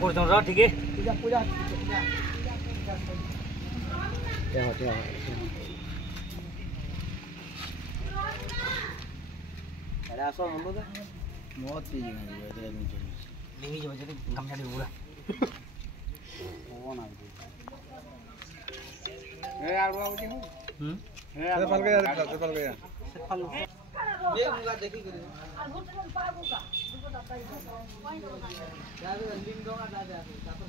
पूजा कर ठीक है पूजा अरे आसो मुंडो दे बहुत तेज है ये लेवी जो बजे कम छाड़ी पूरा कौन आ गया ए यार बाबू जी ए यार पल गया से पल ये मुंगा देखी कर यार लिंग दोगा दादा तापर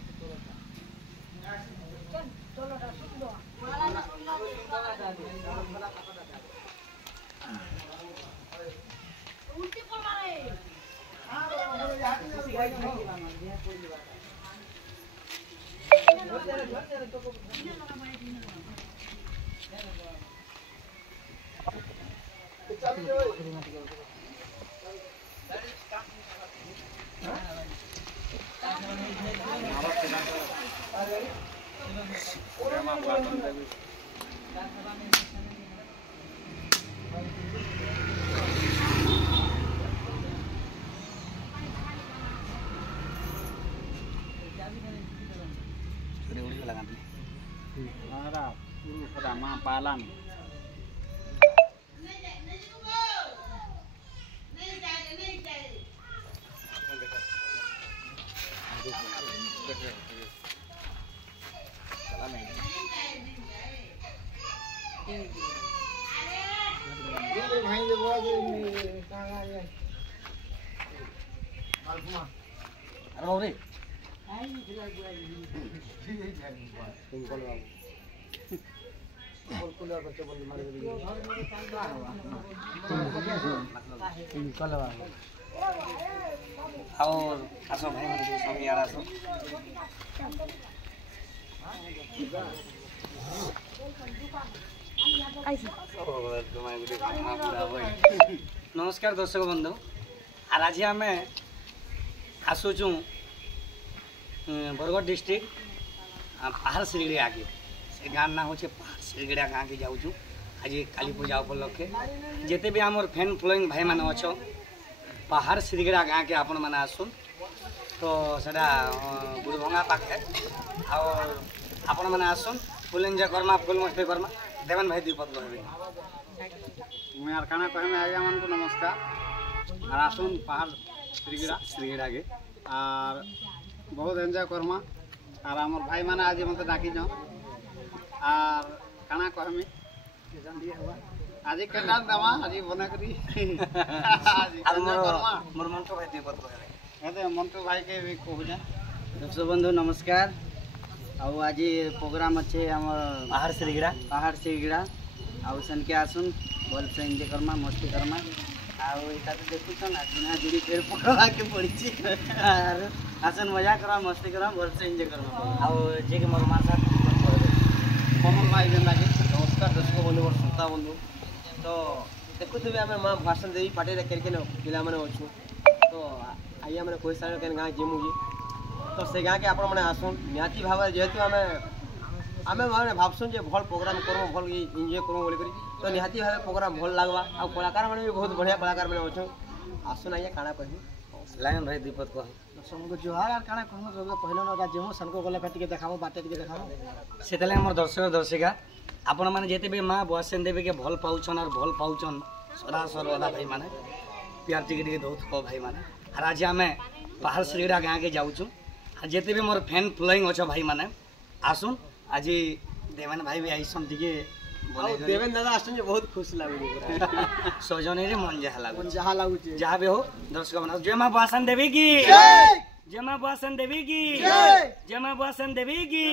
चलो चलो सुन दो वाला सुन दो दादा भला उल्टी पर मारे हां बोलो यार किसी गाड़ी नहीं दिया कोई बात नहीं तो को पालन भाई और आसो भाई सब यार आसो नमस्कार दर्शक बंधु आर आज आम आसुचु बरगढ़ डिस्ट्रिक्ट पहाड़ श्रीगड़ी आगे से गाँव ना हो पहाड़ श्रीगड़ा गाँव के जाऊँ आज काली पूजा उपलक्षे जिते भी आम फैन फॉलोइंग भाई मैंने अच्छ पहाड़ श्रीगड़ा गाँव के आपण मैंने आसुन तो सेटा बुढ़भंगा पाखे आपण मैंने आसुन फुल एंजॉय करमा फुल मस्ती करमा देवन भाई दीपक कहबे मैं यार खाना कहमे आज्ञा मान को नमस्कार और आसुन पहाड़ श्रीगड़ा के और बहुत एंजॉय करमा और आमर भाई माने आज मत डाकी जाओ और खाना कहमे आज केटा दमा आज बना करी आज मोर मंटो भाई दीपक कहबे हेते मंटो भाई के भी कहू जा दर्शक बंधु नमस्कार आउ आज प्रोग्राम अच्छे हमर पहाड़ श्रीगड़ा आउ सन के आसुन भल से एंजॉय करमा मस्ती करमा आउ एटा तो देखु छन जुना जुड़ी पेड़ पकड़ा के पड़ी छी और आसन मजा करा मस्ती करा भल से एंजॉय करमा आउ जे के मोर मां साथ कमल भाई जेंदा के नमस्कार दर्शक बंधु और श्रोता बंधु तो देखु थे हमें मां भाषण देई पाटे रे करके न पिला माने अछु तो आइया माने कोई सारे के गां जेमु जी तो से गाँ के आपण मैंने आसुन निहाती भाव जेहेतु आम मैंने भावसुन जे भल प्रोग्राम करूँ भल एंजॉय करूँ बोल तो निहाती भाव प्रोग्राम भल लगवा आ कलाकार मैंने भी बहुत बढ़िया कलाकार मैंने अच्छे आसुन आइए काना कहूँ लाइन भाई दीपक कह सबको जोहार और काना कहूँ सब पहले ना जेमु सनको गले टे देखाबो बाटे टे देखाबो से तले हमर दर्शक दर्शिका आपण माने जेते भी मां बसन देवी के भल पाउछन और भल पाउछन सदा सर्वदा भाई माने प्यार टिके दउथो भाई माने और आज आम पहाड़ श्रीगड़ा गाँव के जाऊँ जिते भी मोर फैन फॉलोइंग अच्छ भाई माने आसुन आज देवन भाई भी आइसन टिके देवन दादा आसन जे बहुत खुश लागु सजने रे मन जहा लागु जहा भी हो दर्शक बना जय मां बसन देवी की जय मां बसन देवी की जय मां बसन देवी की